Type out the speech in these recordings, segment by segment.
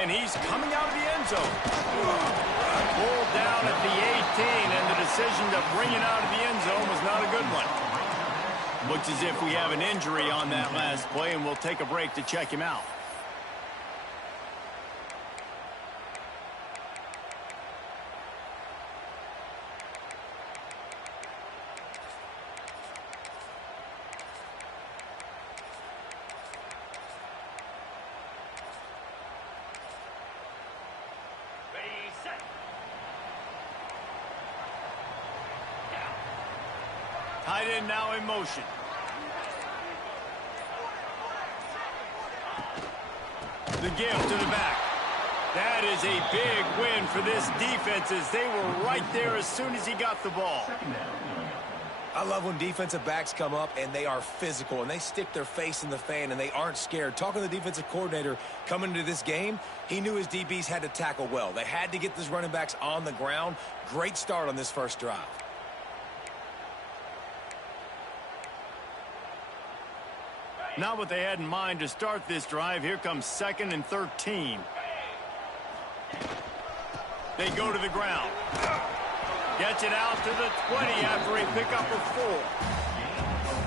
And he's coming out of the end zone. Pulled down at the 18, and the decision to bring it out of the end zone was not a good one. Looks as if we have an injury on that last play, and we'll take a break to check him out. Tight end now in motion. The give to the back. That is a big win for this defense as they were right there as soon as he got the ball. I love when defensive backs come up and they are physical and they stick their face in the fan and they aren't scared. Talking to the defensive coordinator coming into this game, he knew his DBs had to tackle well. They had to get these running backs on the ground. Great start on this first drive. Not what they had in mind to start this drive. Here comes 2nd and 13. They go to the ground. Gets it out to the 20 after a pickup of 4.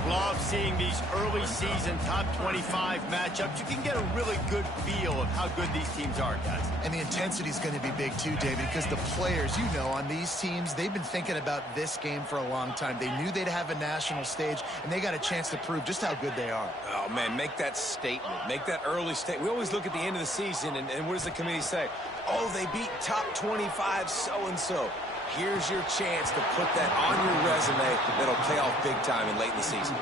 Love seeing these early season top 25 matchups. You can get a really good feel of how good these teams are, guys. And the intensity is going to be big too, David, because the players, you know, on these teams, they've been thinking about this game for a long time. They knew they'd have a national stage, and they got a chance to prove just how good they are. Oh, man, make that statement. Make that early statement. We always look at the end of the season, and what does the committee say? Oh, they beat top 25 so-and-so. Here's your chance to put that on your resume that'll pay off big time and late in the season.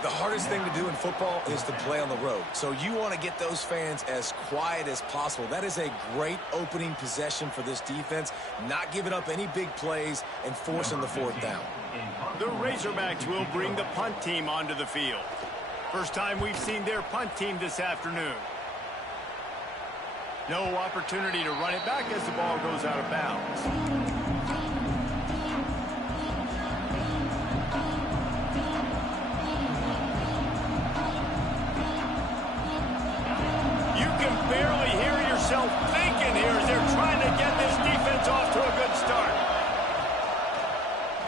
The hardest thing to do in football is to play on the road. So you want to get those fans as quiet as possible. That is a great opening possession for this defense. Not giving up any big plays and forcing the 4th down. The Razorbacks will bring the punt team onto the field. First time we've seen their punt team this afternoon. No opportunity to run it back as the ball goes out of bounds. Barely hear yourself thinking here as they're trying to get this defense off to a good start.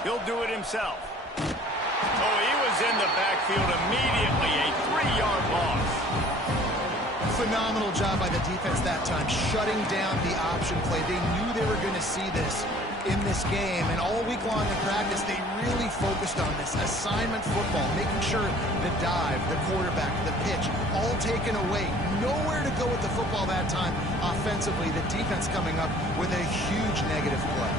He'll do it himself. Oh, he was in the backfield immediately. A 3-yard loss. Phenomenal job by the defense that time, shutting down the option play. They knew they were going to see this in this game, and all week long in practice, they really focused on this assignment football, making sure the dive, the quarterback, the pitch, all taken away. Nowhere to go with the football that time offensively. The defense coming up with a huge negative play.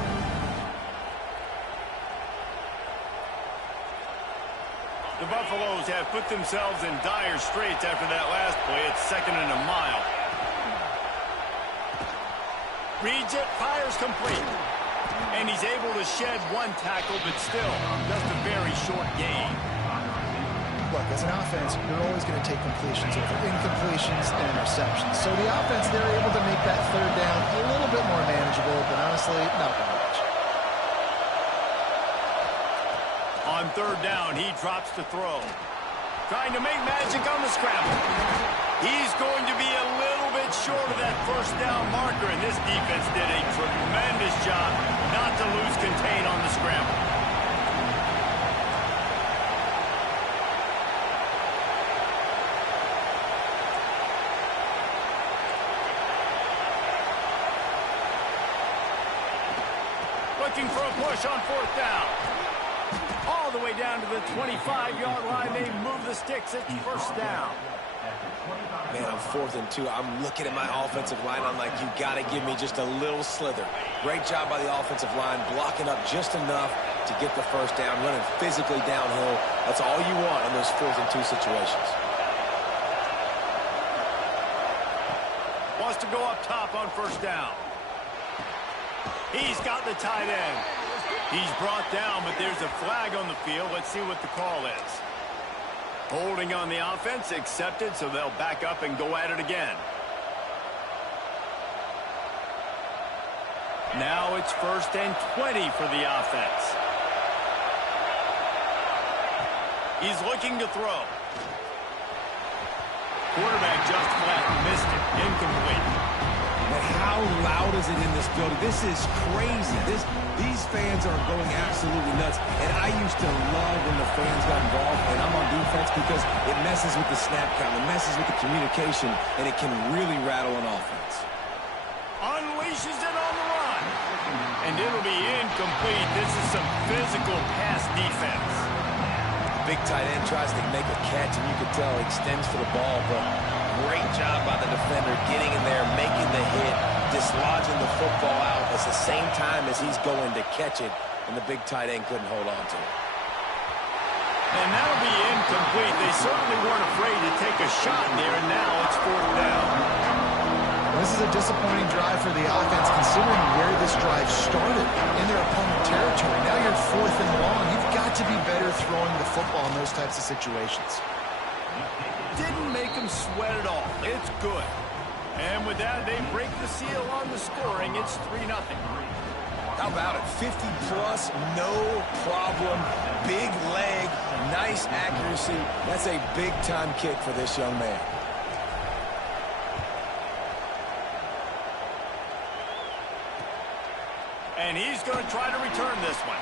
The Buffaloes have put themselves in dire straits after that last play. It's 2nd and a mile. Reads it, fires complete. And he's able to shed 1 tackle, but still just a very short gain. Look, as an offense, you're always going to take completions over incompletions and interceptions. So the offense, they're able to make that 3rd down a little bit more manageable, but honestly, not that much. On 3rd down, he drops to throw. Trying to make magic on the scramble. He's going to be a little bit short of that 1st down marker, and this defense did a tremendous job not to lose contain on the scramble. Looking for a push on 4th down. All the way down to the 25-yard line. They move the sticks at 1st down. Man, I'm 4th and 2. I'm looking at my offensive line. I'm like, you got to give me just a little slither. Great job by the offensive line, blocking up just enough to get the 1st down, running physically downhill. That's all you want in those 4th and 2 situations. Wants to go up top on 1st down. He's got the tight end. He's brought down, but there's a flag on the field. Let's see what the call is. Holding on the offense, accepted, so they'll back up and go at it again. Now it's 1st and 20 for the offense. He's looking to throw. Quarterback just flat missed it. Incomplete. And how loud is it in this building? This is crazy. These fans are going absolutely nuts. And I used to love when the fans got involved, and I'm on defense because it messes with the snap count, it messes with the communication, and it can really rattle an offense. Unleashes it on the run. And it'll be incomplete. This is some physical pass defense. Big tight end tries to make a catch, and you can tell he extends for the ball, but great job by the defender getting in there, making the hit, dislodging the football out at the same time as he's going to catch it, and the big tight end couldn't hold on to it. And that'll be incomplete. They certainly weren't afraid to take a shot there, and now it's 4th down. This is a disappointing drive for the offense, considering where this drive started in their opponent territory. Now you're 4th and long. You've got to be better throwing the football in those types of situations. Didn't make them sweat at all. It's good. And with that, they break the seal on the scoring. It's 3-0. How about it? 50-plus, no problem. Big leg, nice accuracy. That's a big-time kick for this young man. And he's going to try to return this one.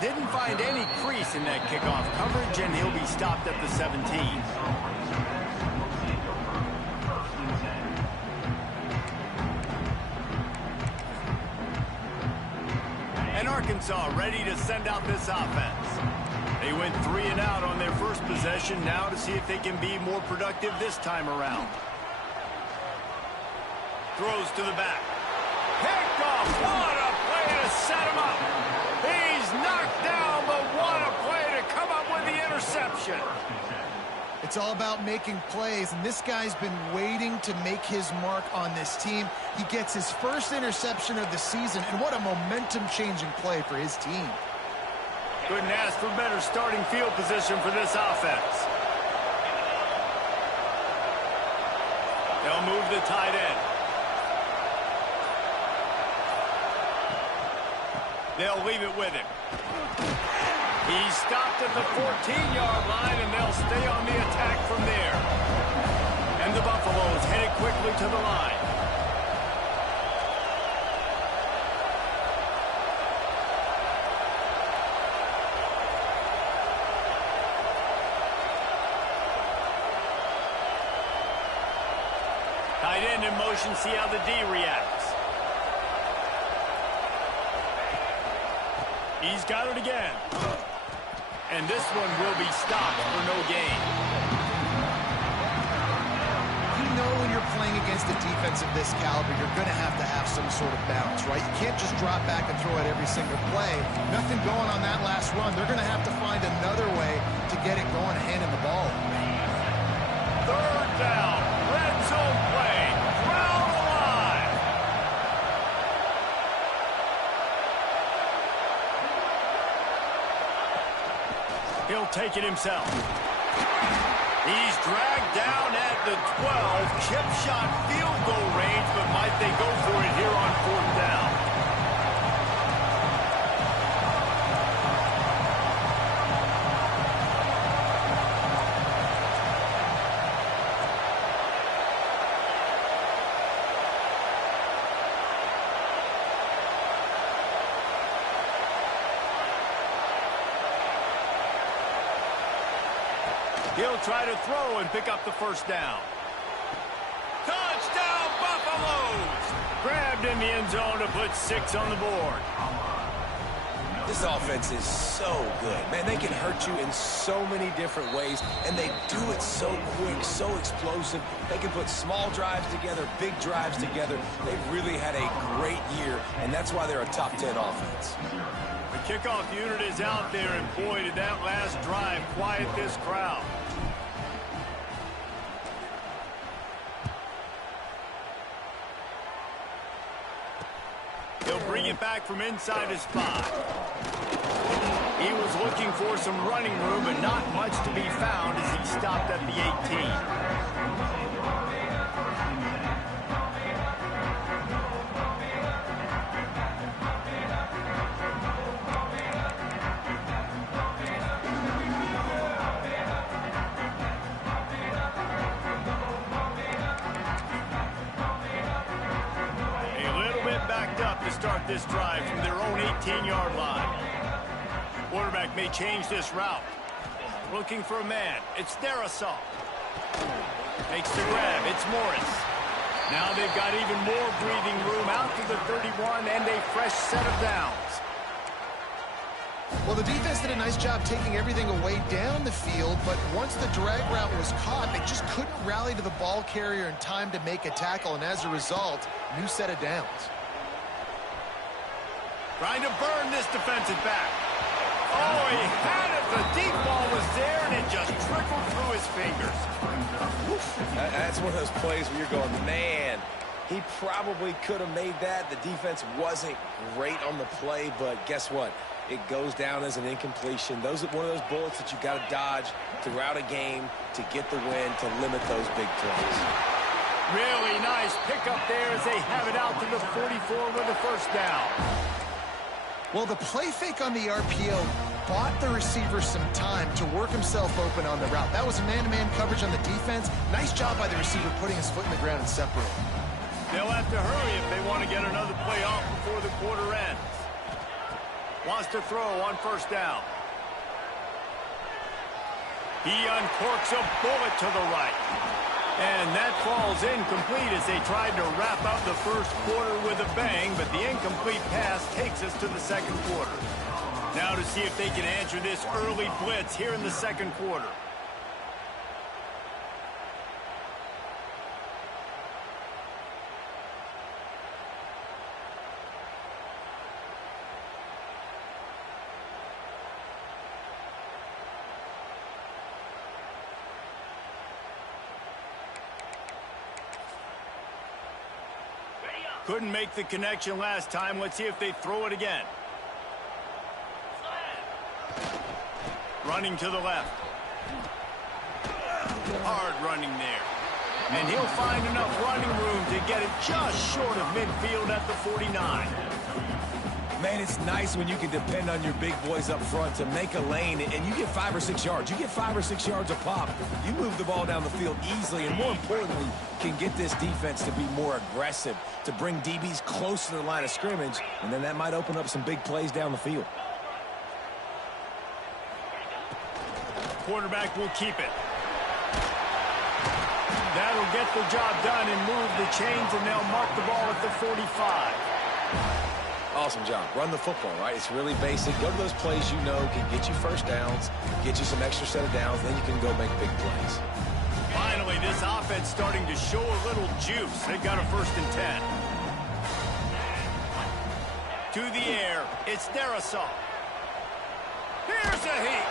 Didn't find any crease in that kickoff coverage, and he'll be stopped at the 17. And Arkansas ready to send out this offense. They went 3 and out on their first possession, now to see if they can be more productive this time around. Throws to the back. Picked off. What a play to set him up. He's knocked down, but what a play to come up with the interception. It's all about making plays, and this guy's been waiting to make his mark on this team. He gets his first interception of the season, and what a momentum-changing play for his team. Couldn't ask for better starting field position for this offense. They'll move the tight end. They'll leave it with him. He's stopped at the 14-yard line, and they'll stay on the attack from there. And the Buffaloes headed quickly to the line. Tight end in motion, see how the D reacts. He's got it again. And this one will be stopped for no gain. You know when you're playing against a defense of this caliber, you're going to have some sort of balance, right? You can't just drop back and throw it every single play. Nothing going on that last run. They're going to have to find another way to get it going, handing the ball. 3rd down. Red zone play. Crowd alive. He'll take it himself. He's dragged down at the 12. Chip shot field goal range, but might they go for it here on 4th down? He'll try to throw and pick up the 1st down. Touchdown, Buffaloes! Grabbed in the end zone to put 6 on the board. This offense is so good. Man, they can hurt you in so many different ways, and they do it so quick, so explosive. They can put small drives together, big drives together. They've really had a great year, and that's why they're a top 10 offense. The kickoff unit is out there, and boy, did that last drive quiet this crowd. He'll bring it back from inside his 5. He was looking for some running room, but not much to be found as he stopped at the 18. this drive from their own 18-yard line. Quarterback may change this route. Looking for a man. It's Darisaw. Makes the grab. It's Morris. Now they've got even more breathing room out to the 31 and a fresh set of downs. Well, the defense did a nice job taking everything away down the field, but once the drag route was caught, they just couldn't rally to the ball carrier in time to make a tackle, and as a result, new set of downs. Trying to burn this defensive back. Oh, he had it. The deep ball was there, and it just trickled through his fingers. That's one of those plays where you're going, man, he probably could have made that. The defense wasn't great on the play, but guess what? It goes down as an incompletion. Those are one of those bullets that you got to dodge throughout a game to get the win, to limit those big plays. Really nice pickup there as they have it out to the 44 with a first down. Well, the play fake on the RPO bought the receiver some time to work himself open on the route. That was a man-to-man coverage on the defense. Nice job by the receiver putting his foot in the ground and separating. They'll have to hurry if they want to get another play off before the quarter ends. Wants to throw on first down. He uncorks a bullet to the right. And that falls incomplete as they tried to wrap up the first quarter with a bang, but the incomplete pass takes us to the second quarter. Now to see if they can answer this early blitz here in the second quarter. Couldn't make the connection last time. Let's see if they throw it again. Running to the left. Hard running there. And he'll find enough running room to get it just short of midfield at the 49. Man, it's nice when you can depend on your big boys up front to make a lane, and you get 5 or 6 yards. You get 5 or 6 yards a pop. You move the ball down the field easily, and more importantly, can get this defense to be more aggressive, to bring DBs close to the line of scrimmage, and then that might open up some big plays down the field. Quarterback will keep it. That'll get the job done and move the chains, and they'll mark the ball at the 45. Awesome job. Run the football, right? It's really basic. Go to those plays you know can get you first downs, get you some extra set of downs, then you can go make big plays. Finally, this offense starting to show a little juice. They've got a 1st and 10. To the air, it's Darisaw. Here's a heat.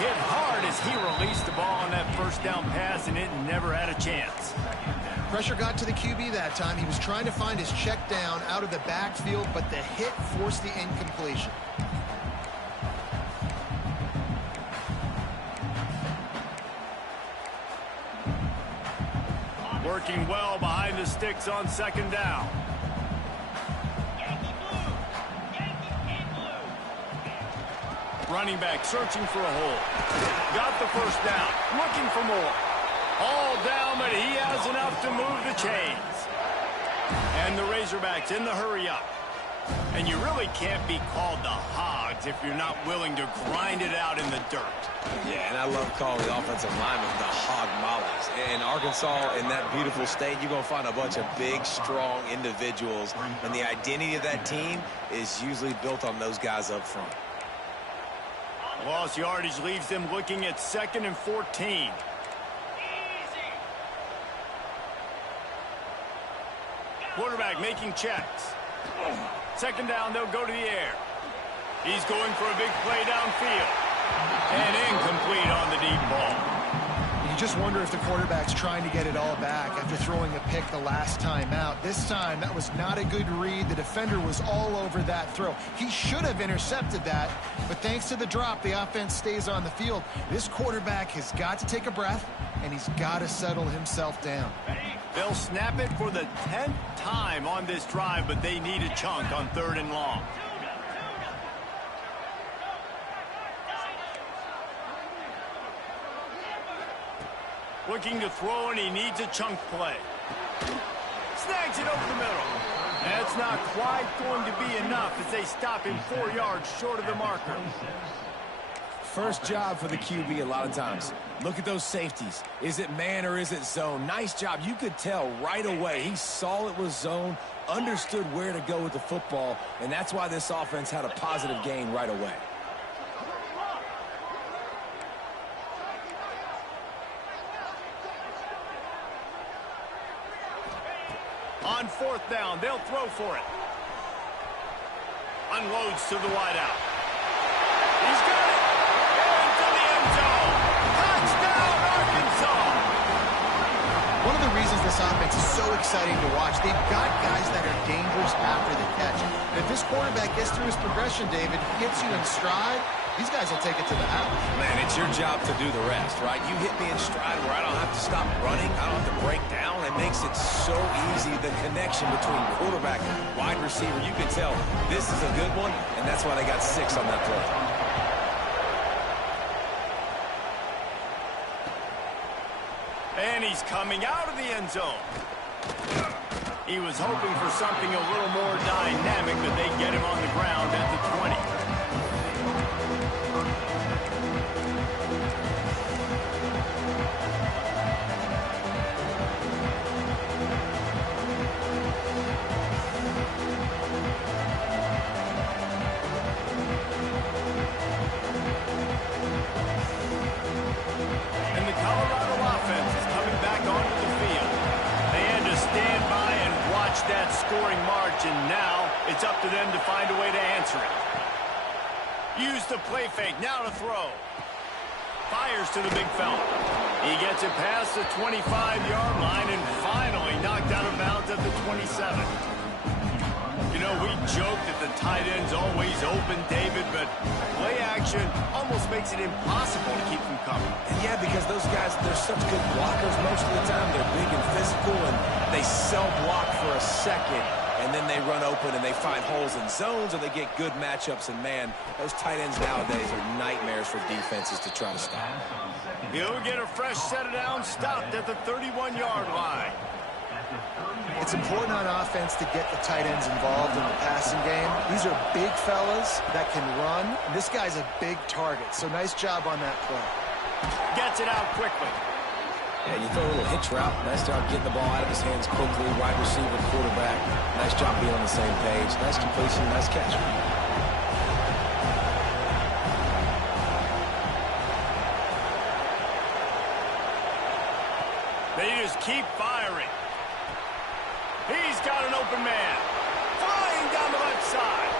Hit hard as he released the ball on that first down pass, and it never had a chance. Pressure got to the QB that time. He was trying to find his check down out of the backfield, but the hit forced the incompletion. Working well behind the sticks on 2nd down. Running back searching for a hole. Got the first down. Looking for more. All down, but he has enough to move the chains. And the Razorbacks in the hurry up. And you really can't be called the Hogs if you're not willing to grind it out in the dirt. Yeah, and I love calling the offensive linemen the Hog Mollies. In Arkansas, in that beautiful state, you're going to find a bunch of big, strong individuals. And the identity of that team is usually built on those guys up front. Lost yardage leaves them looking at 2nd and 14. Quarterback making checks. 2nd down, they'll go to the air. He's going for a big play downfield. And incomplete on the deep ball. You just wonder if the quarterback's trying to get it all back after throwing a pick the last time out. This time, that was not a good read. The defender was all over that throw. He should have intercepted that, but thanks to the drop, the offense stays on the field. This quarterback has got to take a breath, and he's got to settle himself down. They'll snap it for the 10th time on this drive, but they need a chunk on 3rd and long. Looking to throw, and he needs a chunk play. Snags it over the middle. That's not quite going to be enough as they stop him 4 yards short of the marker. First job for the QB a lot of times. Look at those safeties. Is it man or is it zone? Nice job. You could tell right away. He saw it was zone, understood where to go with the football, and that's why this offense had a positive gain right away. On 4th down, they'll throw for it. Unloads to the wideout. He's got it. Into the end zone. Touchdown, Arkansas. One of the reasons this offense is so exciting to watch, they've got guys that are dangerous after the catch. And if this quarterback gets through his progression, David, hits you in stride, these guys will take it to the house. Man, it's your job to do the rest, right? You hit me in stride where I don't have to stop running. I don't have to break down. It makes it so easy, the connection between quarterback and wide receiver. You can tell this is a good one, and that's why they got 6 on that play. And he's coming out of the end zone. He was hoping for something a little more dynamic, but they get him on the ground at the 20. That scoring margin. Now it's up to them to find a way to answer it. Use the play fake. Now to throw. Fires to the big fella. He gets it past the 25-yard line and finally knocked out of bounds at the 27. You know, we joke that the tight end's always open, David, but play action almost makes it impossible to keep them covered. And yeah, because those guys, they're such good blockers most of the time. They're big and physical, and they sell block for a second, and then they run open and they find holes in zones, or they get good matchups. And, man, those tight ends nowadays are nightmares for defenses to try to stop. He'll get a fresh set of downs stopped at the 31-yard line. It's important on offense to get the tight ends involved in the passing game. These are big fellas that can run. This guy's a big target, so nice job on that play. Gets it out quickly. Yeah, you throw a little hitch route. Nice job getting the ball out of his hands quickly. Wide receiver, quarterback. Nice job being on the same page. Nice completion, nice catch. They just keep firing. He's got an open man. Flying down the left side.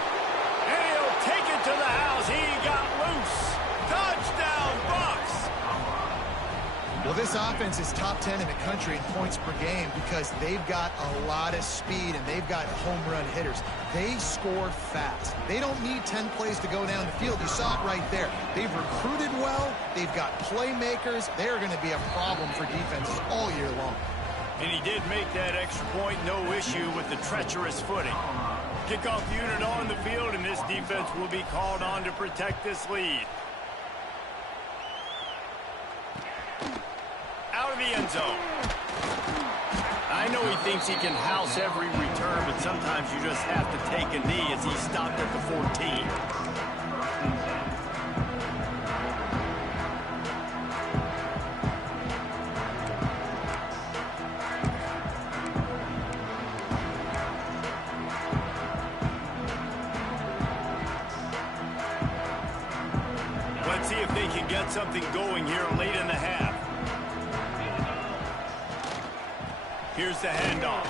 And he'll take it to the house. He got loose. Touchdown, Bucks. Well, this offense is top 10 in the country in points per game because they've got a lot of speed and they've got home run hitters. They score fast. They don't need 10 plays to go down the field. You saw it right there. They've recruited well. They've got playmakers. They're going to be a problem for defenses all year long. And he did make that extra point, no issue with the treacherous footing. Kickoff unit on the field, and this defense will be called on to protect this lead. Out of the end zone. I know he thinks he can house every return, but sometimes you just have to take a knee as he stopped at the 14. Let's see if they can get something going here late in the half. Here's the handoff.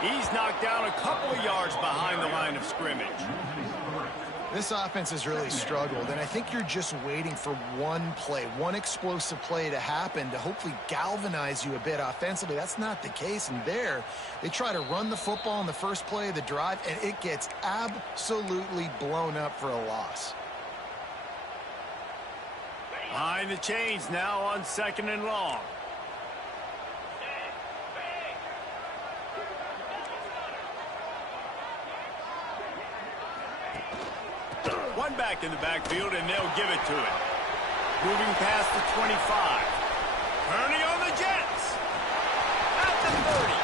He's knocked down a couple of yards behind the line of scrimmage. This offense has really struggled, and I think you're just waiting for one play, one explosive play to happen to hopefully galvanize you a bit offensively. That's not the case, and there they try to run the football in the first play of the drive, and it gets absolutely blown up for a loss. Behind the chains now on 2nd and long. One back in the backfield, and they'll give it to him. Moving past the 25. Turning on the Jets. At the 30.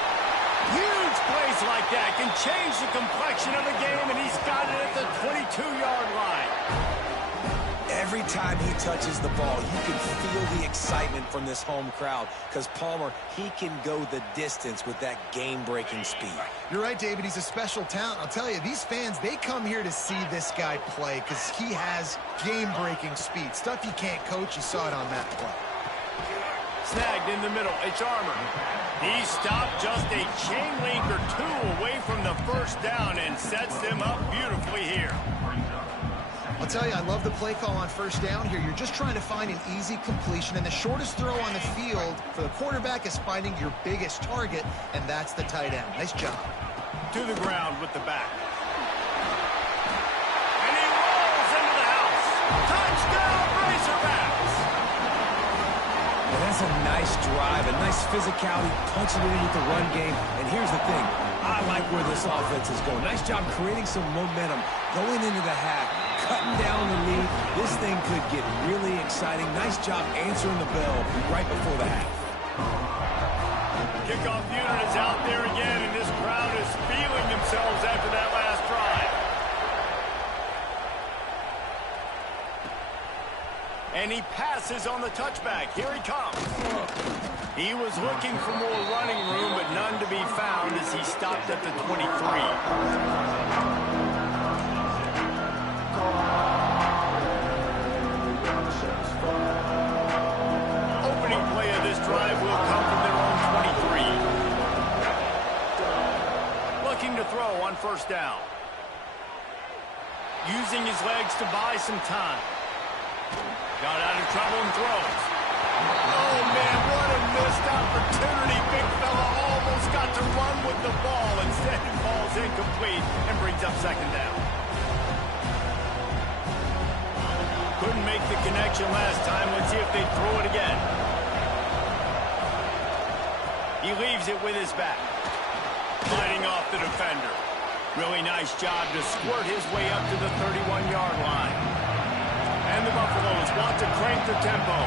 Huge plays like that can change the complexion of a game, and he's got it at the 22-yard line. Every time he touches the ball, you can feel the excitement from this home crowd because Palmer, he can go the distance with that game-breaking speed. You're right, David. He's a special talent. I'll tell you, these fans, they come here to see this guy play because he has game-breaking speed. Stuff you can't coach. You saw it on that play. Snagged in the middle. It's Armour. He stopped just a chain link or two away from the first down and sets them up beautifully here. I'll tell you, I love the play call on first down here. You're just trying to find an easy completion, and the shortest throw on the field for the quarterback is finding your biggest target, and that's the tight end. Nice job. To the ground with the back. And he rolls into the house. Touchdown, Razorbacks! And that's a nice drive, a nice physicality, punching it in with the run game. And here's the thing, I like where this offense is going. Nice job creating some momentum, going into the half, cutting down the lead. This thing could get really exciting. Nice job answering the bell right before the half. Kickoff unit is out there again, and this crowd is feeling themselves after that last drive. And he passes on the touchback. Here he comes. He was looking for more running room, but none to be found as he stopped at the 23. Opening play of this drive will come from their own 23. Looking to throw on first down. Using his legs to buy some time. Got out of trouble and throws. Oh, man, what a missed opportunity. Big fella almost got to run with the ball. Instead, it falls incomplete and brings up second down. Couldn't make the connection last time. Let's see if they throw it again. He leaves it with his back. Fighting off the defender. Really nice job to squirt his way up to the 31-yard line. And the Buffaloes want to crank the tempo.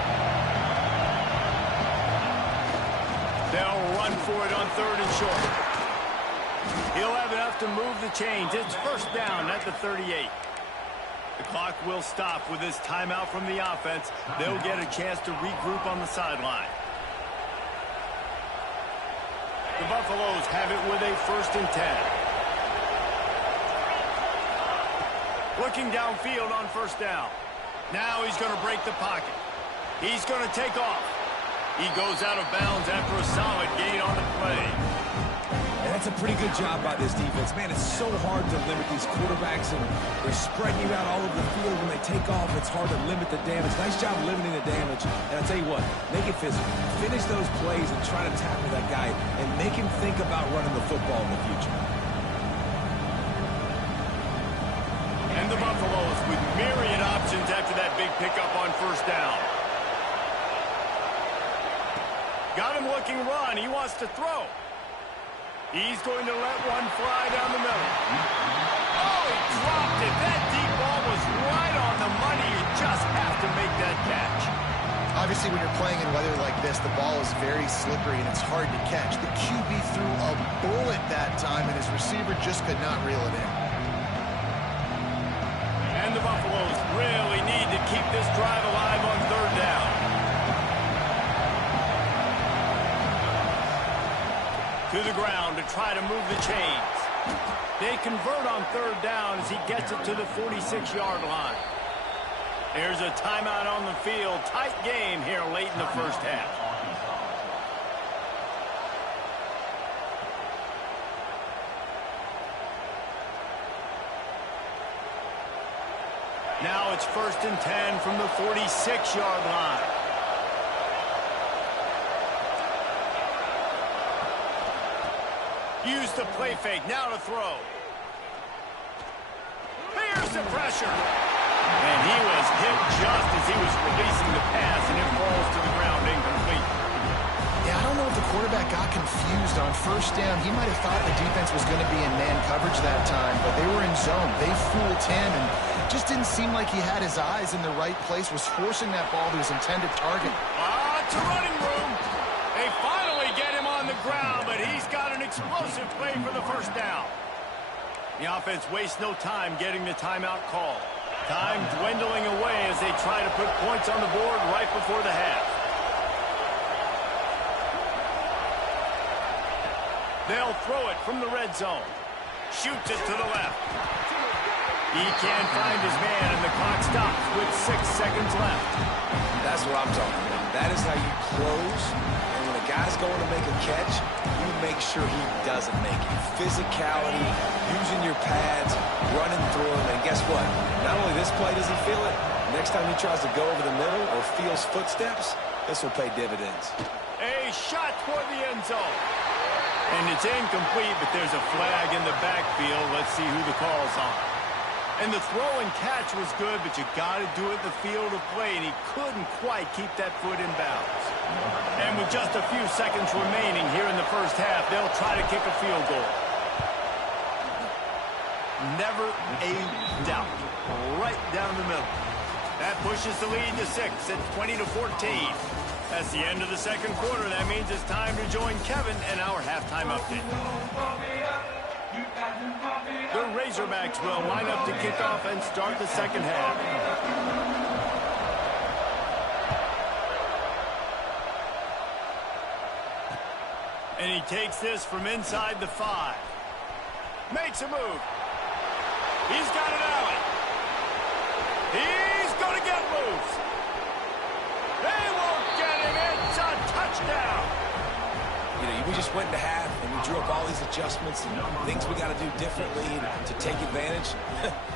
They'll run for it on third and short. He'll have enough to move the chains. It's first down at the 38. The clock will stop with this timeout from the offense. They'll get a chance to regroup on the sideline. The Buffaloes have it with a first and 10. Looking downfield on first down. Now he's going to break the pocket. He's going to take off. He goes out of bounds after a solid gain on the play. And that's a pretty good job by this defense. Man, it's so hard to limit these quarterbacks, and they're spreading you out all over the field. When they take off, it's hard to limit the damage. Nice job limiting the damage. And I'll tell you what, make it physical. Finish those plays and try to tackle that guy and make him think about running the football in the future. And the Buffaloes with myriad options after that big pickup on first down. Got him looking run. He wants to throw. He's going to let one fly down the middle. Oh, he dropped it. That deep ball was right on the money. You just have to make that catch. Obviously, when you're playing in weather like this, the ball is very slippery and it's hard to catch. The QB threw a bullet that time, and his receiver just could not reel it in. And the Buffaloes really need to keep this drive alive on third down. To the ground to try to move the chains. They convert on third down as he gets it to the 46-yard line. There's a timeout on the field. Tight game here late in the first half. Now it's first and 10 from the 46-yard line. Use the play fake, now to throw. Here's the pressure. And he was hit just as he was releasing the pass, and it falls to the ground incomplete. Yeah, I don't know if the quarterback got confused on first down. He might have thought the defense was going to be in man coverage that time, but they were in zone. They fooled him, and just didn't seem like he had his eyes in the right place, was forcing that ball to his intended target. To running room. They finally get him on the the ground, but he's got an explosive play for the first down. The offense wastes no time getting the timeout call. Time dwindling away as they try to put points on the board right before the half. They'll throw it from the red zone. Shoots it to the left. He can't find his man, and the clock stops with 6 seconds left. That's what I'm talking about. That is how you close. And when a guy's going to make a catch, you make sure he doesn't make it. Physicality, using your pads, running through him. And guess what? Not only this play does he feel it, next time he tries to go over the middle or feels footsteps, this will pay dividends. A shot toward the end zone. And it's incomplete, but there's a flag in the backfield. Let's see who the call's on. And the throw and catch was good, but you got to do it in the field of play, and he couldn't quite keep that foot in bounds. And with just a few seconds remaining here in the first half, they'll try to kick a field goal. Never a doubt. Right down the middle. That pushes the lead to 6 at 20-14. That's the end of the second quarter. That means it's time to join Kevin and our halftime update. The Razorbacks will line up to kick off and start the second half. And he takes this from inside the 5. Makes a move. He's got an alley. He's going to get loose. They won't get him. It's a touchdown. You know, we just went into half, and we drew up all these adjustments and things we got to do differently to take advantage.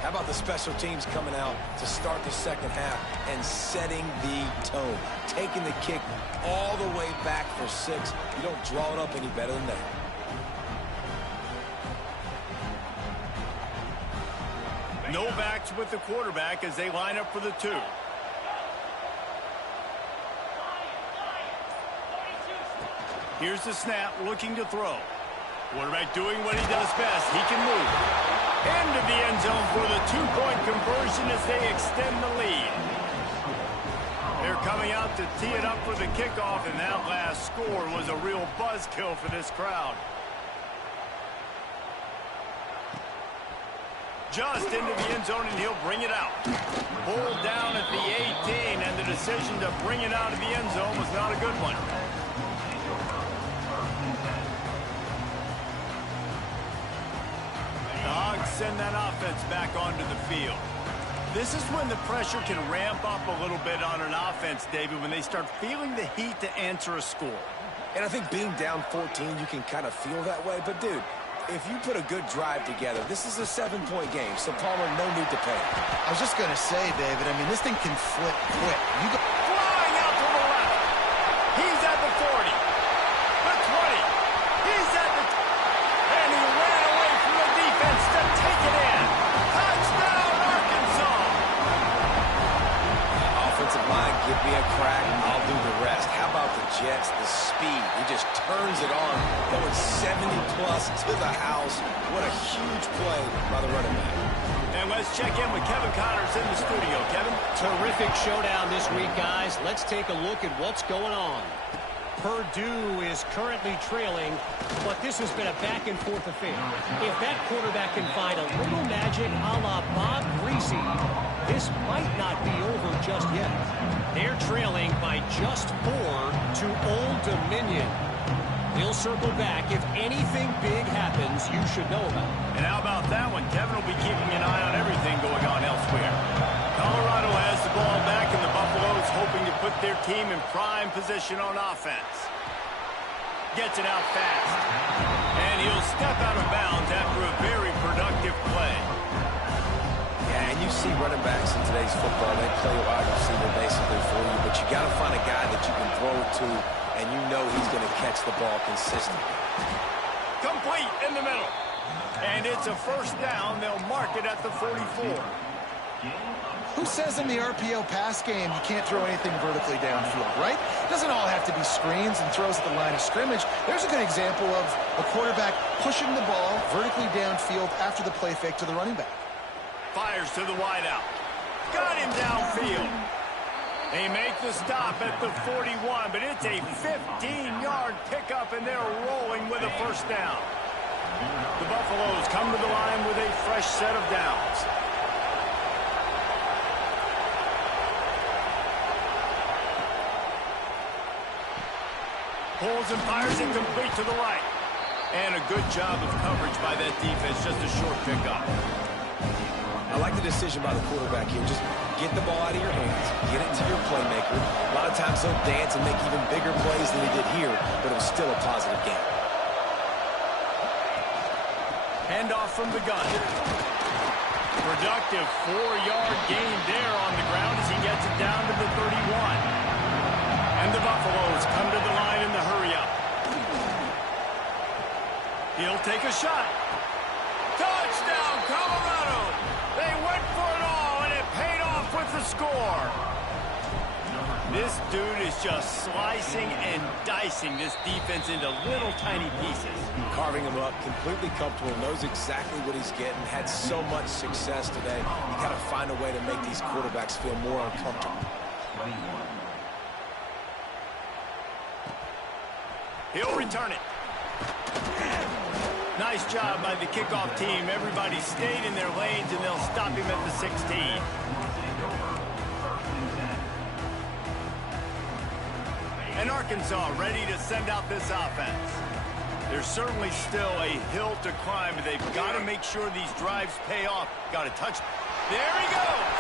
How about the special teams coming out to start the second half and setting the tone, taking the kick all the way back for 6. You don't draw it up any better than that. No backs with the quarterback as they line up for the 2. Here's the snap, looking to throw. Quarterback doing what he does best. He can move. Into the end zone for the 2-point conversion as they extend the lead. They're coming out to tee it up for the kickoff, and that last score was a real buzzkill for this crowd. Just into the end zone, and he'll bring it out. Pulled down at the 18, and the decision to bring it out of the end zone was not a good one. The Hogs send that offense back onto the field. This is when the pressure can ramp up a little bit on an offense, David, when they start feeling the heat to answer a score. And I think being down 14, you can kind of feel that way. But, dude, if you put a good drive together, this is a 7-point game, so Palmer, no need to panic. I was just going to say, David, I mean, this thing can flip quick. You go flying out to the left. He's at the 40. The 20. He's at the... And he ran away from the defense to take it in. Touchdown, Arkansas. Offensive line, give me a crack, I'll do the rest. How about the Jets, the speed? He just turns it on, going 70-plus to the house. What a huge play by the running back. And let's check in with Kevin Connors in the studio. Kevin? Terrific showdown this week, guys. Let's take a look at what's going on. Purdue is currently trailing, but this has been a back-and-forth affair. If that quarterback can find a little magic a la Bob Greasy, this might not be over just yet. They're trailing by just 4 to Old Dominion. We'll circle back. If anything big happens, you should know about it. And how about that one? Kevin will be keeping an eye on everything going on elsewhere. Colorado has the ball back, and the Buffaloes hoping to put their team in prime position on offense. Gets it out fast. And he'll step out of bounds after a very productive play. Yeah, and you see running backs in today's football, they play wide receiver basically for you, but you got to find a guy that you can throw it to, and you know he's going to catch the ball consistently. Complete in the middle. And it's a first down. They'll mark it at the 44. Who says in the RPO pass game you can't throw anything vertically downfield, right? It doesn't all have to be screens and throws at the line of scrimmage. There's a good example of a quarterback pushing the ball vertically downfield after the play fake to the running back. Fires to the wideout. Got him downfield. They make the stop at the 41, but it's a 15-yard pickup, and they're rolling with a first down. The Buffaloes come to the line with a fresh set of downs. Pulls and fires it complete to the right. And a good job of coverage by that defense, just a short pickup. I like the decision by the quarterback here. Just get the ball out of your hands, get it to your playmaker. A lot of times he'll dance and make even bigger plays than he did here, but it was still a positive game. Handoff from the gun. Productive 4-yard gain there on the ground as he gets it down to the 31. And the Buffaloes come to the line in the hurry-up. He'll take a shot. Touchdown, Colorado! They went for it all, and it paid off with the score. This dude is just slicing and dicing this defense into little tiny pieces. Carving him up, completely comfortable, knows exactly what he's getting, had so much success today. You got to find a way to make these quarterbacks feel more uncomfortable. He'll return it. Nice job by the kickoff team. Everybody stayed in their lanes, and they'll stop him at the 16. And Arkansas ready to send out this offense. There's certainly still a hill to climb, but they've got to make sure these drives pay off. Got to touch. There he goes.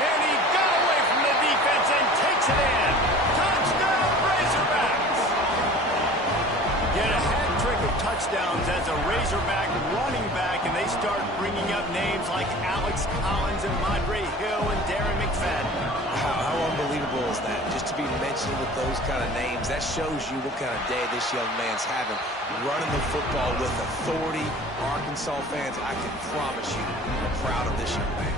And he got away from the defense and takes it in. Touchdown, Razorbacks. Get a hat trick of touchdowns as a Razorback running back, and they start bringing up names like Alex Collins and Madre Hill and Darren McFadden. How unbelievable is that? Just to be mentioned with those kind of names, that shows you what kind of day this young man's having. Running the football with authority. Arkansas fans, I can promise you, are proud of this young man.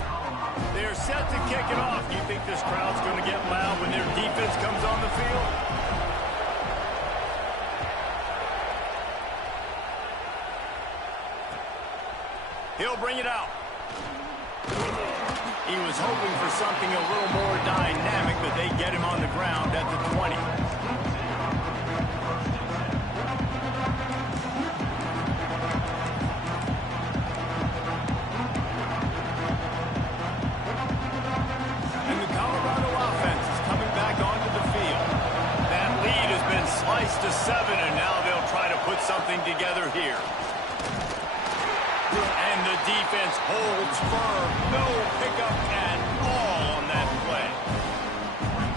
They're set to kick it off. Do you think this crowd's going to get loud when their defense comes on the field? He'll bring it out. He was hoping for something a little more dynamic, but they get him on the ground at the 20. And the Colorado offense is coming back onto the field. That lead has been sliced to 7, and now they'll try to put something together here. And the defense holds firm. No pickup at all on that play.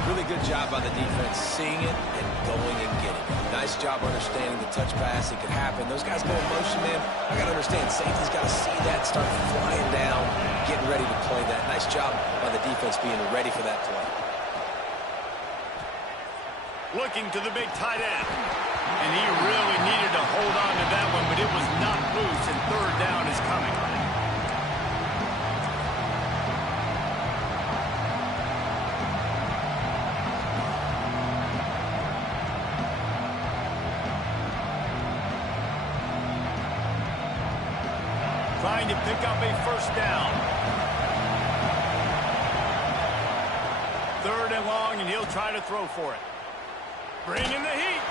Really good job by the defense, seeing it and going and getting it. Nice job understanding the touch pass. It could happen. Those guys go in motion, man. I got to understand, safety's got to see that, start flying down, getting ready to play that. Nice job by the defense being ready for that play. Looking to the big tight end. And he really needed to hold on to that one, but it was not loose, and third down is coming. Trying to pick up a first down. Third and long, and he'll try to throw for it. Bring in the heat.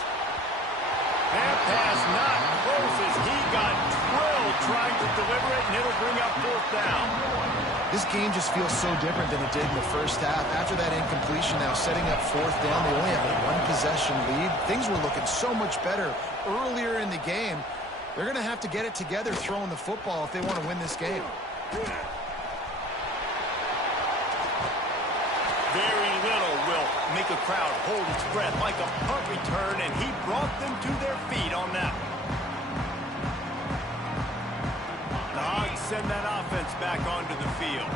That pass not close as he got drilled trying to deliver it, and it'll bring up fourth down. This game just feels so different than it did in the first half. After that incompletion, now setting up fourth down, they only have a one-possession lead. Things were looking so much better earlier in the game. They're going to have to get it together throwing the football if they want to win this game. Very little will make a crowd hold its breath, like a punt return, and he brought them to their feet on that. The Hogs send that offense back onto the field.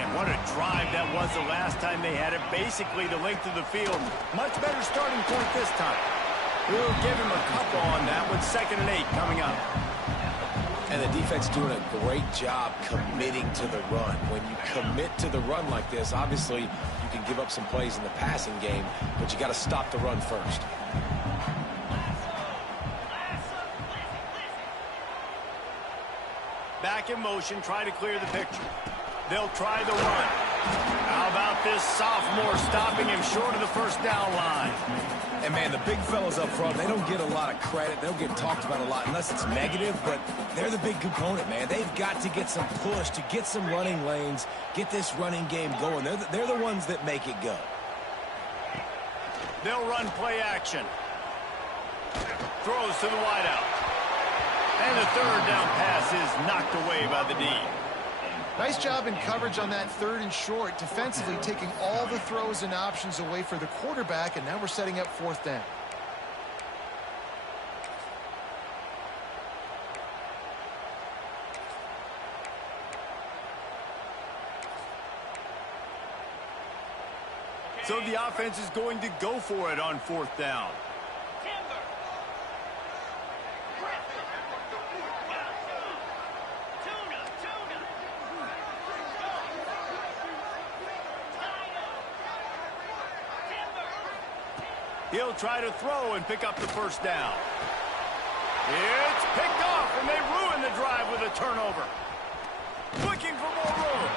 And what a drive that was the last time they had it. Basically the length of the field. Much better starting point this time. We'll give him a couple on that with 2nd and 8 coming up. And the defense doing a great job committing to the run. When you commit to the run like this, obviously you can give up some plays in the passing game, but you got to stop the run first. Back in motion, try to clear the picture. They'll try the run. How about this sophomore stopping him short of the first down line? And, man, the big fellows up front, they don't get a lot of credit. They don't get talked about a lot unless it's negative, but they're the big component, man. They've got to get some push to get some running lanes, get this running game going. They're the ones that make it go. They'll run play action. Throws to the wideout. And the third down pass is knocked away by the D. Nice job in coverage on that 3rd and short, defensively taking all the throws and options away for the quarterback, and now we're setting up 4th down. So the offense is going to go for it on 4th down. He'll try to throw and pick up the first down. It's picked off, and they ruin the drive with a turnover. Looking for more room.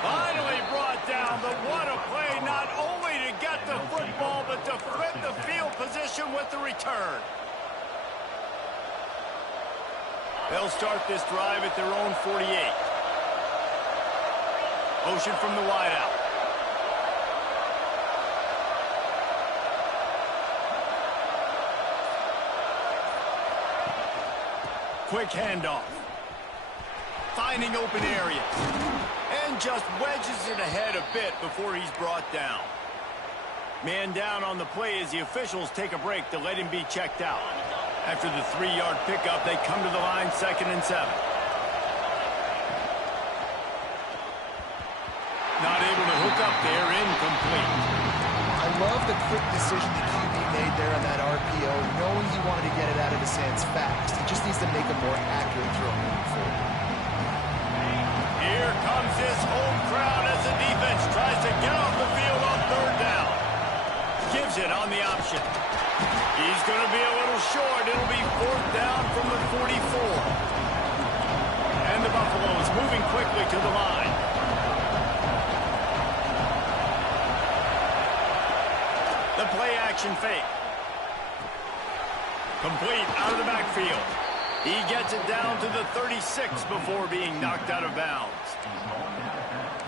Finally brought down, but what a play, not only to get the football, but to flip the field position with the return. They'll start this drive at their own 48. Motion from the wideout. Quick handoff. Finding open areas. And just wedges it ahead a bit before he's brought down. Man down on the play as the officials take a break to let him be checked out. After the 3-yard pickup, they come to the line 2nd and 7. Not able to hook up there, incomplete. I love the quick decision the QB made there on that RPO, knowing he wanted to get it out of his hands fast. He just needs to make a more accurate throw moving forward. Here comes this home crowd as the defense tries to get off the field on 3rd down. Gives it on the option. He's going to be a little short. It'll be 4th down from the 44. And the Buffaloes moving quickly to the line. The play action fake. Complete out of the backfield. He gets it down to the 36 before being knocked out of bounds.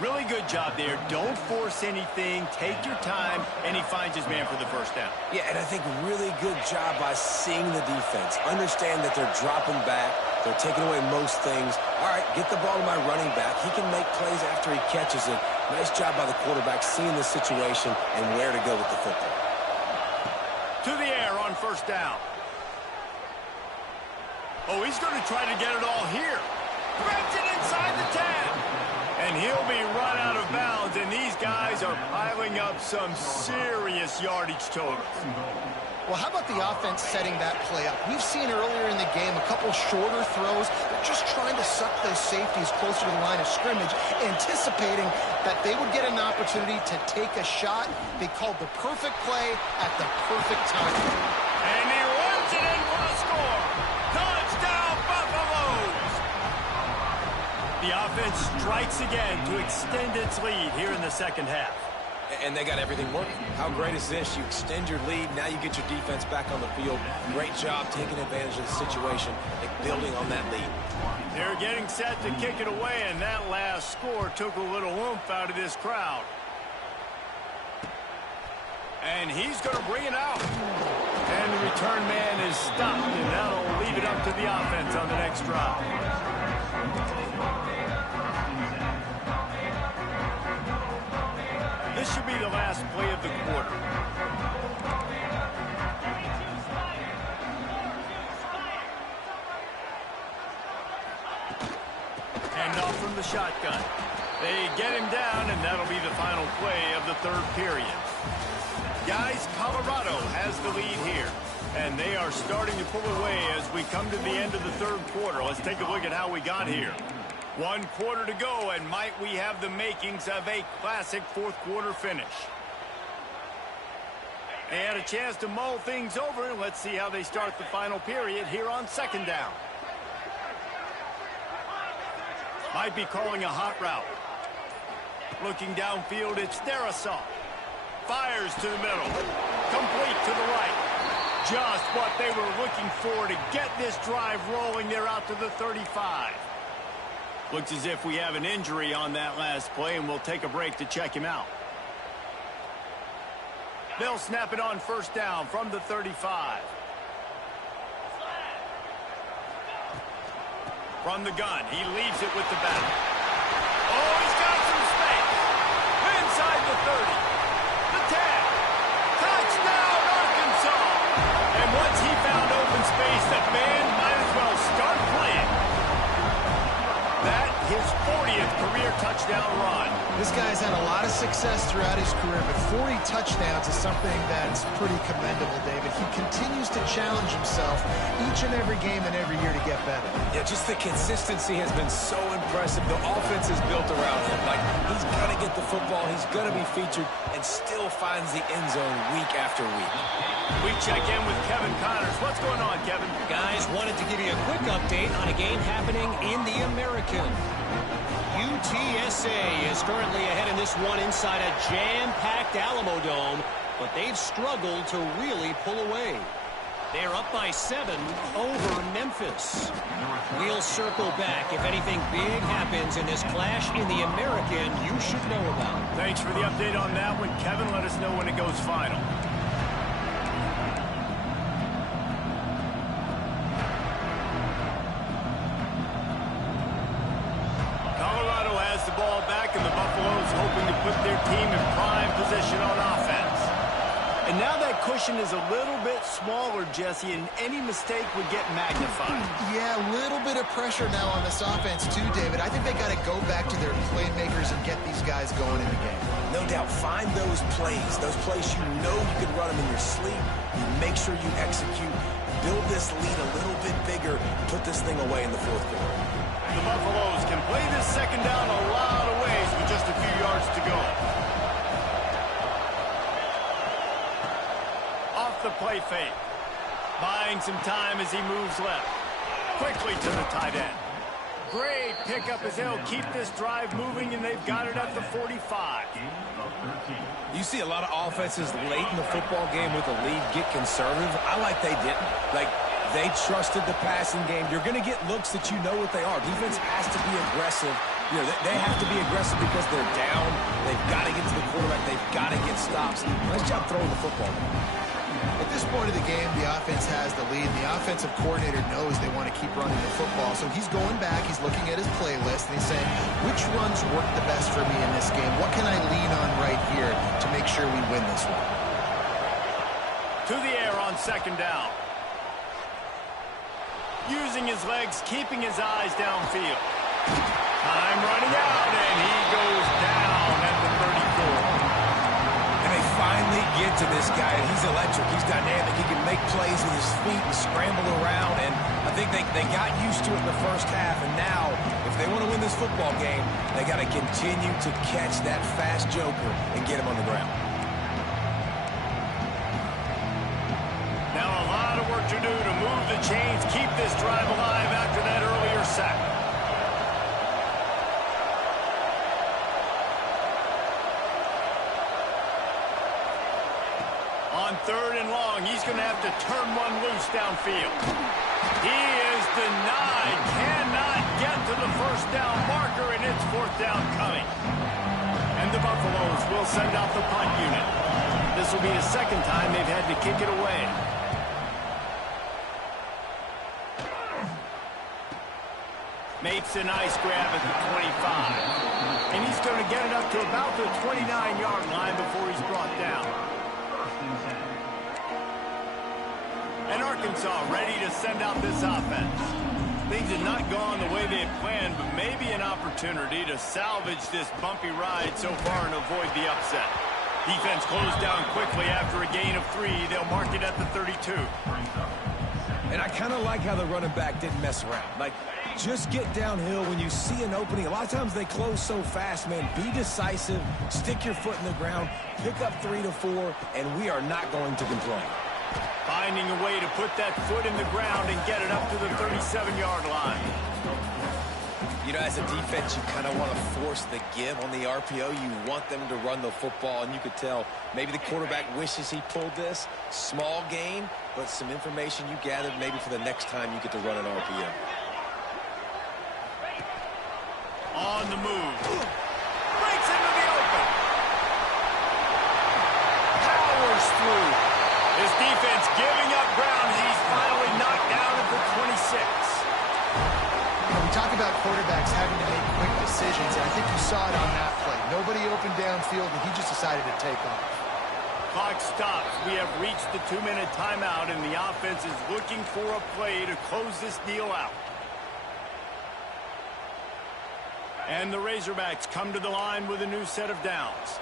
Really good job there. Don't force anything. Take your time, and he finds his man for the first down. Yeah, and I think really good job by seeing the defense. Understand that they're dropping back. They're taking away most things. All right, get the ball to my running back. He can make plays after he catches it. Nice job by the quarterback seeing the situation and where to go with the football. To the air on first down. Oh, he's going to try to get it all here. Grabs it inside the 10. And he'll be run out of bounds, and these guys are piling up some serious yardage totals. Well, how about the offense setting that play up? We've seen earlier in the game a couple shorter throws. They're just trying to suck those safeties closer to the line of scrimmage, anticipating that they would get an opportunity to take a shot. They called the perfect play at the perfect time. And he runs it in for a score. Touchdown, Buffaloes! The offense strikes again to extend its lead here in the second half. And they got everything working. How great is this? You extend your lead. Now you get your defense back on the field. Great job taking advantage of the situation and building on that lead. They're getting set to kick it away, and that last score took a little oomph out of this crowd. And he's going to bring it out. And the return man is stopped, and that'll leave it up to the offense on the next drive. This should be the last play of the quarter. Hand off from the shotgun. They get him down, and that'll be the final play of the third period. Guys, Colorado has the lead here, and they are starting to pull away as we come to the end of the third quarter. Let's take a look at how we got here. 1 quarter to go, and might we have the makings of a classic fourth quarter finish. They had a chance to mull things over. Let's see how they start the final period here on second down. Might be calling a hot route. Looking downfield, it's Darisaw. Fires to the middle. Complete to the right. Just what they were looking for to get this drive rolling. They're out to the 35. Looks as if we have an injury on that last play, and we'll take a break to check him out. They'll snap it on first down from the 35. From the gun, he leaves it with the back. Oh, he's got some space. Inside the 30. The 10. Touchdown, Arkansas. And once he found open space, the band might as well start playing. That, his 40th career touchdown run. This guy's had a lot of success throughout his career, but 40 touchdowns is something that's pretty commendable, David. He continues to challenge himself each and every game and every year to get better. Yeah, just the consistency has been so impressive. The offense is built around him. Like, he's going to get the football, he's going to be featured, and still finds the end zone week after week. We check in with Kevin Connors. What's going on, Kevin? Guys, wanted to give you a quick update on a game happening in the American. UTSA is currently ahead in this one inside a jam-packed Alamo Dome, but they've struggled to really pull away. They're up by 7 over Memphis. We'll circle back if anything big happens in this clash in the American you should know about. Thanks for the update on that one, Kevin. Let us know when it goes final. Colorado has the ball back, and the Buffaloes hoping to put their team in prime position on offense. And now that cushion is a little bit smaller, Jesse, and any mistake would get magnified. Yeah, a little bit of pressure now on this offense too, David. I think they got to go back to their playmakers and get these guys going in the game. No doubt, find those plays you know you can run them in your sleep. You make sure you execute, build this lead a little bit bigger, put this thing away in the fourth quarter. The Buffaloes can play this second down a lot of ways with just a few yards to go. Off the play fake. Buying some time as he moves left. Quickly to the tight end. Great pickup as they'll keep this drive moving, and they've got it at the 45. You see a lot of offenses late in the football game with a lead get conservative. I like they didn't. Like, they trusted the passing game. You're going to get looks that you know what they are. Defense has to be aggressive. You know, they have to be aggressive because they're down. They've got to get to the quarterback. They've got to get stops. Nice job throwing the football. At this point of the game, the offense has the lead. The offensive coordinator knows they want to keep running the football, so he's going back. He's looking at his playlist, and he's saying, which runs work the best for me in this game? What can I lean on right here to make sure we win this one? To the air on second down. Using his legs, keeping his eyes downfield. Time running out, and he goes down at the 34. And they finally get to this guy, and he's electric. He's dynamic. He can make plays with his feet and scramble around, and I think they got used to it in the first half, and now, if they want to win this football game, they got to continue to catch that fast joker and get him on the ground. Now a lot of work to do to move the chains, keep this drive alive after that earlier sack. On third and long, he's going to have to turn one loose downfield. He is denied, cannot get to the first down marker, and it's fourth down coming. And the Buffaloes will send out the punt unit. This will be the second time they've had to kick it away. Makes a nice grab at the 25. And he's going to get it up to about the 29-yard line before he's brought down. And Arkansas ready to send out this offense. Things have not gone the way they had planned, but maybe an opportunity to salvage this bumpy ride so far and avoid the upset. Defense closed down quickly after a gain of 3. They'll mark it at the 32. And I kind of like how the running back didn't mess around. Like, just get downhill when you see an opening. A lot of times they close so fast, man. Be decisive, stick your foot in the ground, pick up 3 to 4, and we are not going to complain. Finding a way to put that foot in the ground and get it up to the 37-yard line. You know, as a defense, you kind of want to force the give on the RPO. You want them to run the football, and you could tell maybe the quarterback wishes he pulled this. Small gain, but some information you gathered maybe for the next time you get to run an RPO. On the move. Breaks into the open. Powers through. This defense giving up ground as he's finally knocked down at the 26. We talk about quarterbacks having to make quick decisions, and I think you saw it on that play. Nobody opened downfield, and he just decided to take off. Clock stops. We have reached the 2-minute timeout, and the offense is looking for a play to close this deal out. And the Razorbacks come to the line with a new set of downs.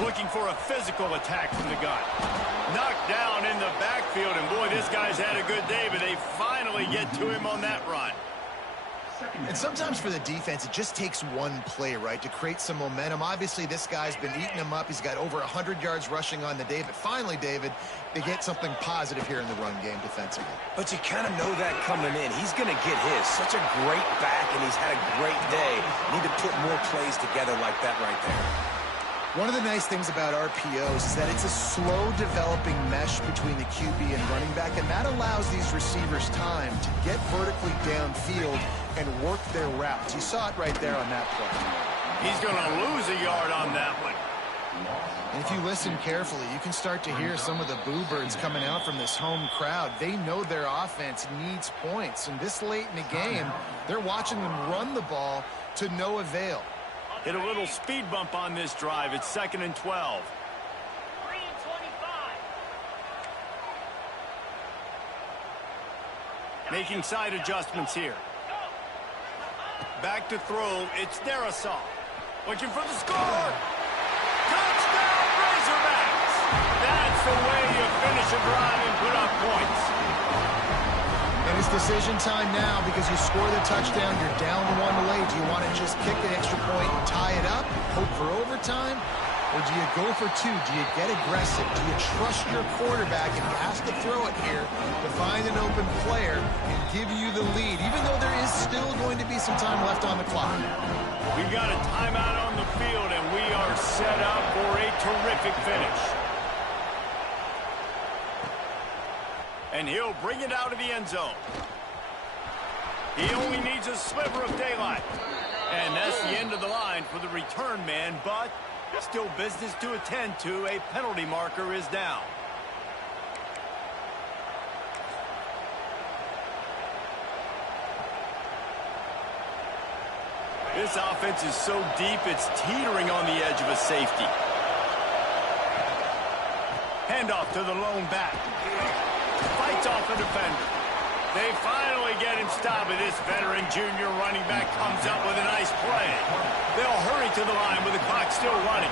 Looking for a physical attack from the gun. Knocked down in the backfield, and boy, this guy's had a good day, but they finally get to him on that run. And sometimes for the defense, it just takes one play, right, to create some momentum. Obviously, this guy's been eating him up. He's got over 100 yards rushing on the day, but finally, David, they get something positive here in the run game defensively. But you kind of know that coming in. He's going to get his. Such a great back, and he's had a great day. Need to put more plays together like that right there. One of the nice things about RPOs is that it's a slow-developing mesh between the QB and running back, and that allows these receivers time to get vertically downfield and work their routes. You saw it right there on that play. He's going to lose a yard on that one. And if you listen carefully, you can start to hear some of the boo birds coming out from this home crowd. They know their offense needs points, and this late in the game, they're watching them run the ball to no avail. Hit a little speed bump on this drive. It's 2nd and 12. 3 and 25. Making side adjustments here. Back to throw. It's Darisaw. Looking for the score. Touchdown, Razorbacks. That's the way you finish a drive and put up points. And it's decision time now because you score the touchdown, you're down 1 late. Do you want to just kick an extra point and tie it up, hope for overtime? Or do you go for 2? Do you get aggressive? Do you trust your quarterback and he has to throw it here to find an open player and give you the lead, even though there is still going to be some time left on the clock? We've got a timeout on the field, and we are set up for a terrific finish. And he'll bring it out of the end zone. He only needs a sliver of daylight. And that's the end of the line for the return man, but still business to attend to. A penalty marker is down. This offense is so deep, it's teetering on the edge of a safety. Handoff to the lone back. Fights off a defender. They finally get him stopped, and this veteran junior running back comes up with a nice play. They'll hurry to the line with the clock still running.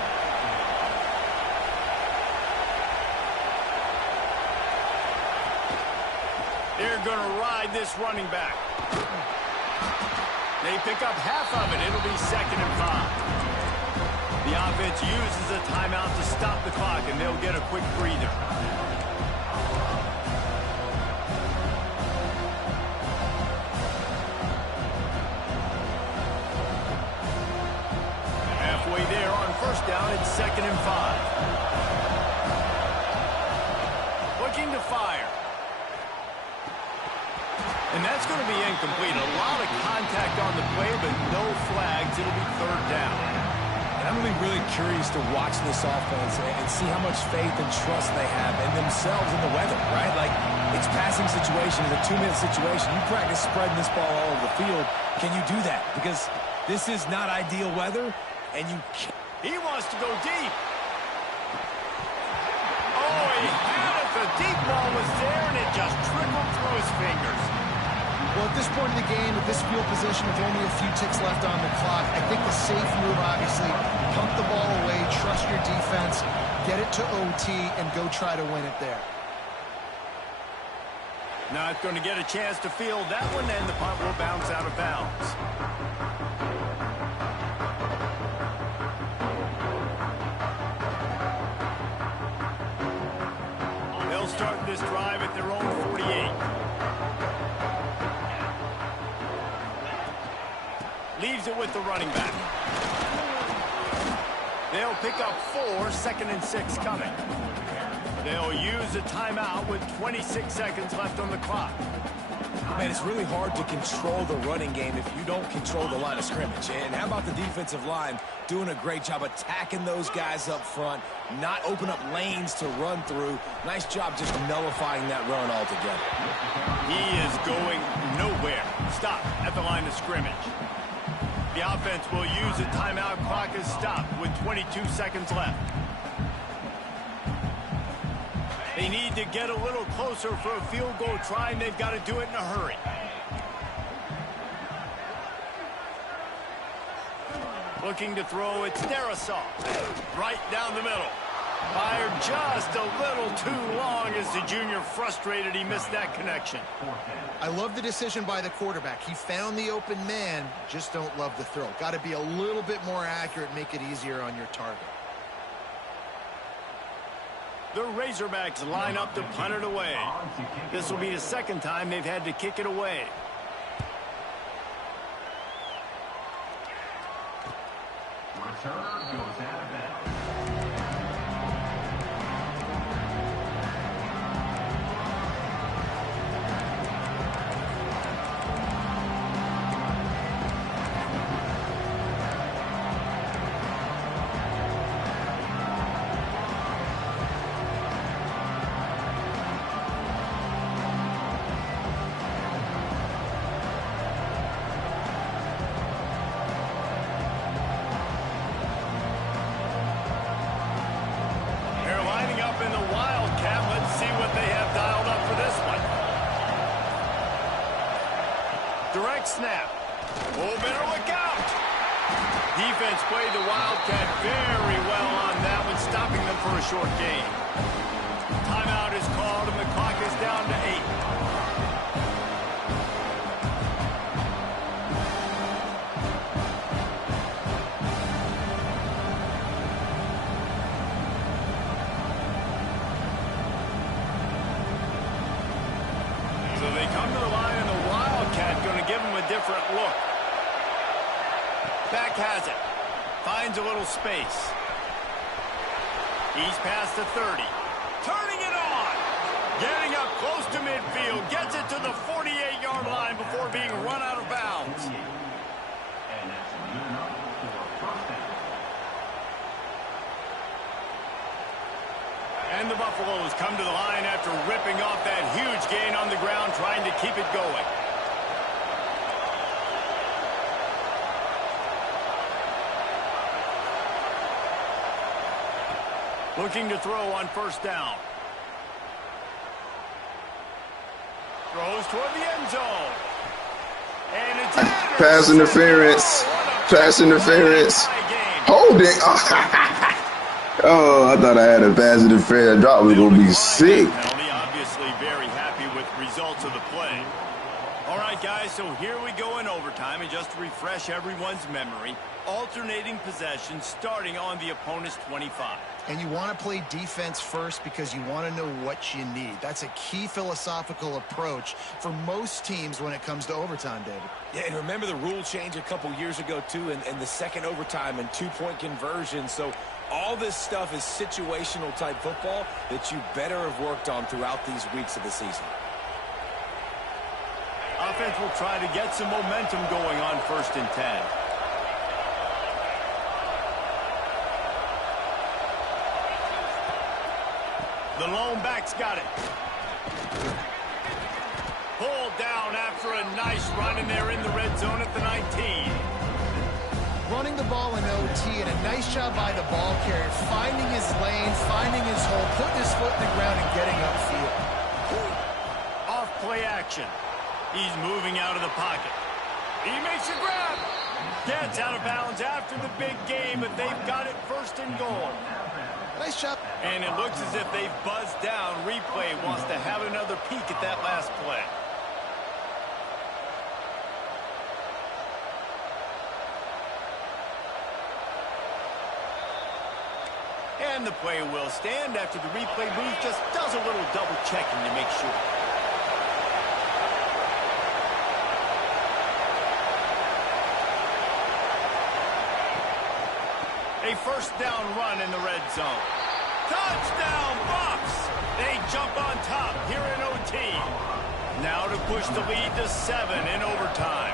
They're going to ride this running back. They pick up half of it. It'll be 2nd and 5. The offense uses a timeout to stop the clock, and they'll get a quick breather. Halfway there on 1st down, it's 2nd and 5. Looking to fire. And that's going to be incomplete. A lot of contact on the play, but no flags. It'll be 3rd down. And I'm really curious to watch this offense and see how much faith and trust they have in themselves and the weather, right? Like, it's passing situation, it's a 2-minute situation. You practice spreading this ball all over the field. Can you do that? Because this is not ideal weather, and you can't. He wants to go deep. Oh, he had it. The deep ball was there, and it just trickled through his fingers. Well, at this point in the game, with this field position with only a few ticks left on the clock, I think the safe move, obviously, pump the ball away, trust your defense, get it to OT, and go try to win it there. Not going to get a chance to field that one, and the punt will bounce out of bounds. this drive at their own 48. Leaves it with the running back. They'll pick up 4, 2nd and 6 coming. They'll use a timeout with 26 seconds left on the clock. Man, it's really hard to control the running game if you don't control the line of scrimmage. And how about the defensive line doing a great job attacking those guys up front, not open up lanes to run through. Nice job just nullifying that run altogether. He is going nowhere. Stop at the line of scrimmage. The offense will use a timeout. Clock is stopped with 22 seconds left. They need to get a little closer for a field goal try, and they've got to do it in a hurry. Looking to throw, it's Darisaw. Right down the middle. Fired just a little too long as the junior frustrated he missed that connection. I love the decision by the quarterback. He found the open man, just don't love the throw. Got to be a little bit more accurate, make it easier on your target. The Razorbacks line up to punt it away. This will be the second time they've had to kick it away. Returner goes out of bounds. Direct snap. Oh, better look out. Defense played the Wildcat very well on that one, stopping them for a short gain. Timeout is called, and the clock is down to 8. So they come to the line, and the Wildcat going to give him a different look. Back has it. Finds a little space. He's past the 30. Turning it on. Getting up close to midfield. Gets it to the 48-yard line before being run out of bounds. And that's good enough for a first down. And the Buffaloes come to the line after ripping off that huge gain on the ground, trying to keep it going. Looking to throw on first down. Throws toward the end zone. And it's pass interference. Pass interference. Holding. Oh, I thought I had a pass interference. I thought we were going to be sick. Obviously very happy with results of the play. All right, guys, so here we go in overtime. And just to refresh everyone's memory, alternating possession starting on the opponent's 25. And you want to play defense first because you want to know what you need. That's a key philosophical approach for most teams when it comes to overtime, David. Yeah, and remember the rule change a couple years ago, too, and the second overtime and two-point conversion. So all this stuff is situational type football that you better have worked on throughout these weeks of the season. Offense will try to get some momentum going on 1st and 10. The lone back's got it. Pulled down after a nice run, and they're in the red zone at the 19. Running the ball in OT, and a nice job by the ball carrier, finding his lane, finding his hole, putting his foot in the ground, and getting upfield. Off play action. He's moving out of the pocket. He makes a grab. Gets out of bounds after the big game, but they've got it 1st and goal. Nice job. And it looks as if they've buzzed down. Replay wants to have another peek at that last play. And the play will stand after the replay booth just does a little double checking to make sure. A first down run in the red zone. Touchdown, Bucks! They jump on top here in OT. Now to push the lead to 7 in overtime.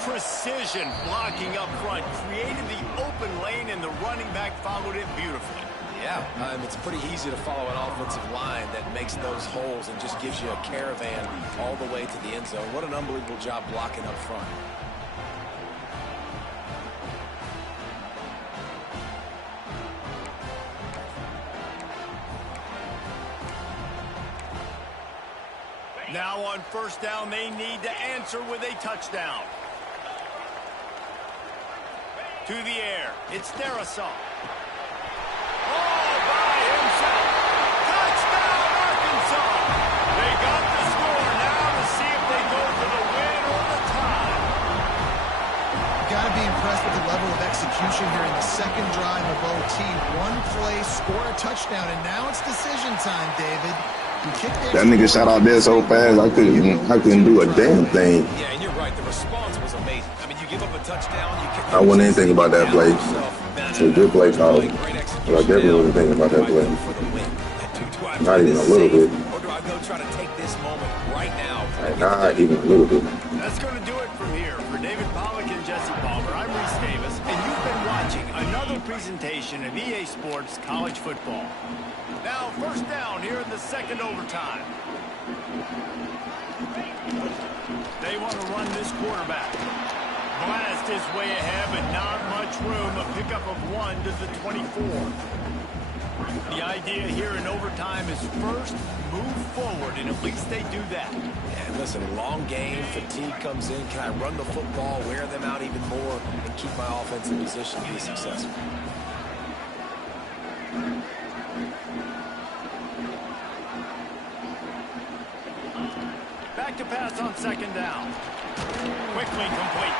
Precision blocking up front created the open lane, and the running back followed it beautifully. Yeah, it's pretty easy to follow an offensive line that makes those holes and just gives you a caravan all the way to the end zone. What an unbelievable job blocking up front. Now on first down, they need to answer with a touchdown. To the air, it's Darisaw. All by himself. Touchdown, Arkansas. They got the score. Now to see if they go for the win or the tie. Got to be impressed with the level of execution here in the second drive of OT. One play, score a touchdown, and now it's decision time, David. That nigga shot out there so fast, I couldn't do a damn thing. Yeah, and you're right. The response was amazing. I mean, you give up a touchdown. I wasn't even thinking about that play. It's a good play call. But I definitely wasn't thinking about that play. Not even a little bit. Or do I go try to take this moment right now? Not even a little bit. That's going to do it from here. For David Pollack and Jesse Palmer, I'm Reese Davis, and you've been watching another presentation of EA Sports College Football. Now, first down here in the second overtime. They want to run this quarterback. Blast his way ahead, but not much room. A pickup of 1 to the 24. The idea here in overtime is first, move forward, and at least they do that. And listen, long game, fatigue comes in. Can I run the football, wear them out even more, and keep my offense in position to be successful? Back to pass on second down. Quickly complete.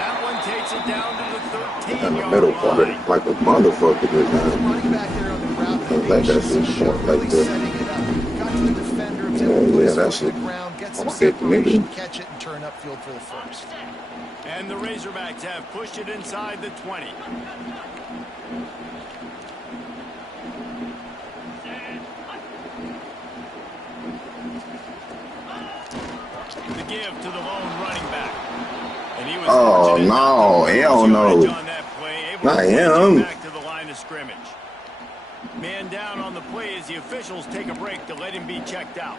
That one takes it down to the 13-yard line. Like a motherfucker this time. Running back there on the route. Like that shit short like Really that. setting it up. Got to the defender, Yeah, put his that foot shit. on the ground, get some Okay, separation, nigga. catch it, and turn upfield for the first. And the Razorbacks have pushed it inside the 20. The give to the lone running back. And he was Oh, no. Hell no. on that play, able Not to bring it him. back to the line of scrimmage. Man down on the play as the officials take a break to let him be checked out.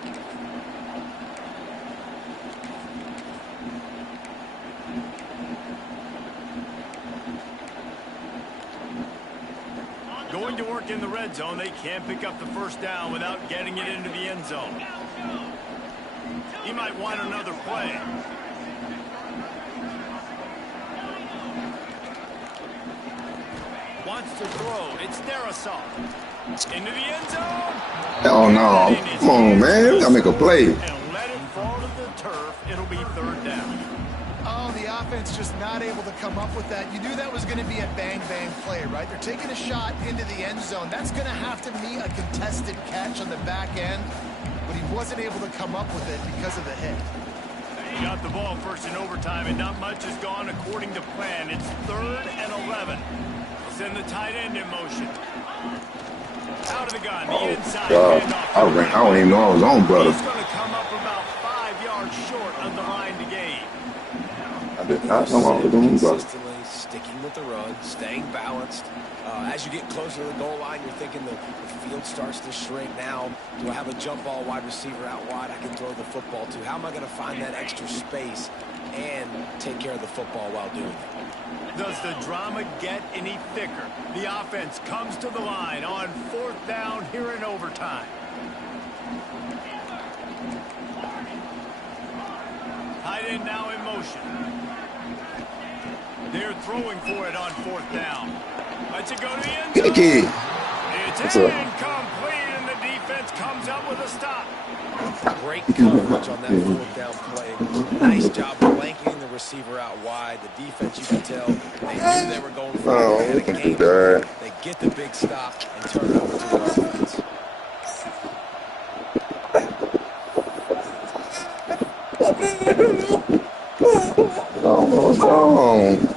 Going to work in the red zone, they can't pick up the first down without getting it into the end zone. He might want another play. Wants to throw. It's Darisaw. Into the end zone. Oh no. Come on, man. We gotta make a play. And let it fall to the turf. It'll be third down. Oh, the offense just not able to come up with that. You knew that was going to be a bang-bang play, right? They're taking a shot into the end zone. That's going to have to be a contested catch on the back end, but he wasn't able to come up with it because of the hit. He got the ball first in overtime, and not much has gone according to plan. It's 3rd and 11. Send the tight end in motion. Out of the gun, the inside God. handoff. I don't even know I was on, brother. He's going to come up about 5 yards short of the line to gain. I did not know I was on, brother. Consistently sticking with the run, staying balanced. As you get closer to the goal line, you're thinking the field starts to shrink. Now, do I have a jump ball wide receiver out wide I can throw the football to? How am I going to find that extra space and take care of the football while doing it? Does the drama get any thicker? The offense comes to the line on 4th down here in overtime. Tight end now in motion. They're throwing for it on 4th down. Let's it go to the end zone. It's incomplete, and the defense comes up with a stop. Great coverage on that 4th down play. Nice job blanketing the receiver out wide. The defense, you can tell, they knew they were going for it. They had a Oh, game God. plan. They get the big stop and turn it over to their offense. Oh,